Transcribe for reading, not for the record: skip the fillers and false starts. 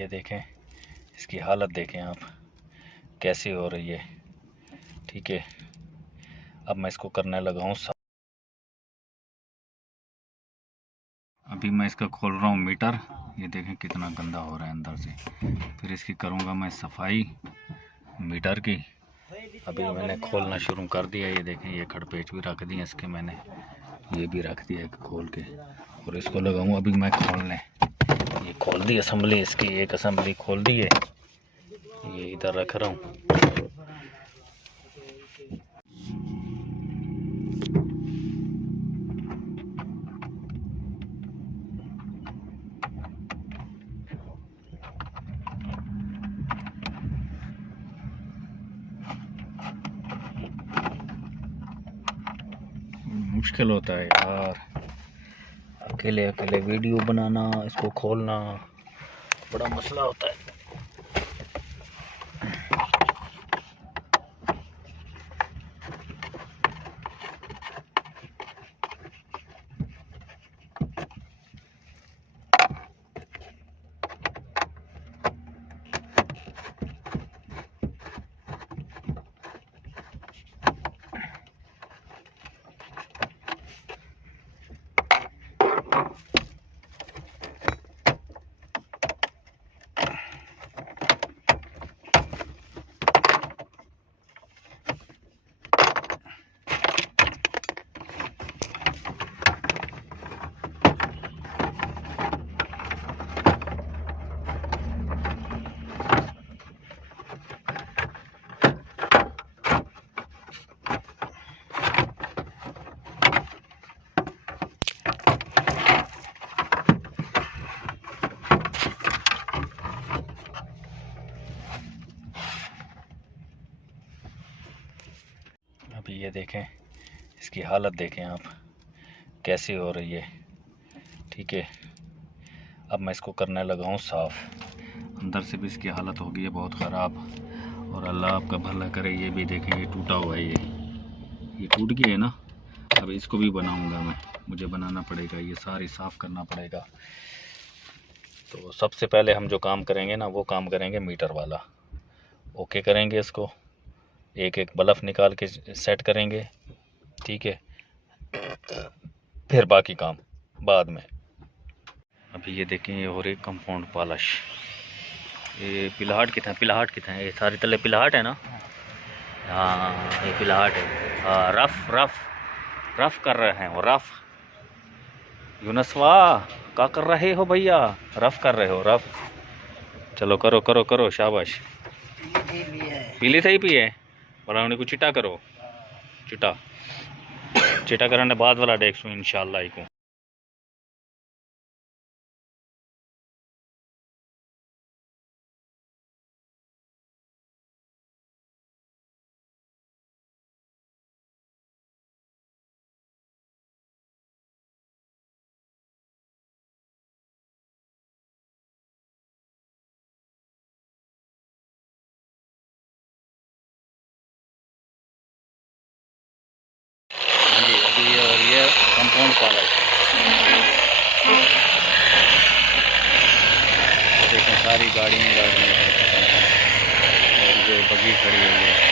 ये देखें, इसकी हालत देखें आप कैसी हो रही है। ठीक है, अब मैं इसको करने लगा हूँ साफ। अभी मैं इसका खोल रहा हूँ मीटर। ये देखें कितना गंदा हो रहा है अंदर से। फिर इसकी करूँगा मैं सफाई मीटर की। अभी मैंने खोलना शुरू कर दिया। ये देखें, ये खड़पेच भी रख दिए इसके मैंने, ये भी रख दिया खोल के, और इसको लगाऊँ अभी मैं खोलने। ये खोल दी असम्बली, इसकी एक असम्बली खोल दी है, ये इधर रख रहा हूँ। मुश्किल होता है यार, अकेले अकेले वीडियो बनाना, इसको खोलना बड़ा मसला होता है। अभी ये देखें, इसकी हालत देखें आप कैसी हो रही है। ठीक है, अब मैं इसको करने लगा हूँ साफ़। अंदर से भी इसकी हालत हो गई है बहुत ख़राब, और अल्लाह आपका भला करे। ये भी देखें, ये टूटा हुआ है, ये टूट गया है ना। अब इसको भी बनाऊंगा मैं, मुझे बनाना पड़ेगा, ये सारी साफ़ करना पड़ेगा। तो सबसे पहले हम जो काम करेंगे ना, वो काम करेंगे मीटर वाला। ओके करेंगे इसको, एक एक बल्ब निकाल के सेट करेंगे। ठीक है, फिर बाकी काम बाद में। अभी ये देखें, ये हो रही कंपाउंड पॉलिश। ये पिलाहट कितना, पिलाहट कितना है, ये सारे तले पिलाहट है ना। हाँ, ये पिलाहट है। हाँ, रफ रफ रफ कर रहे हैं वो, रफ। यूनसवा क्या कर रहे हो भैया, रफ कर रहे हो, रफ। चलो करो करो करो, शाबाश। पीली सही पिए, भला उन्हें को चिटा करो, चिटा चिटा करने बाद वाला देखो इंशाल्लाह को। अभी और ये कंपाउंड पॉलिश देखें, सारी गाड़ियाँ और ये बगी खड़ी हुई है।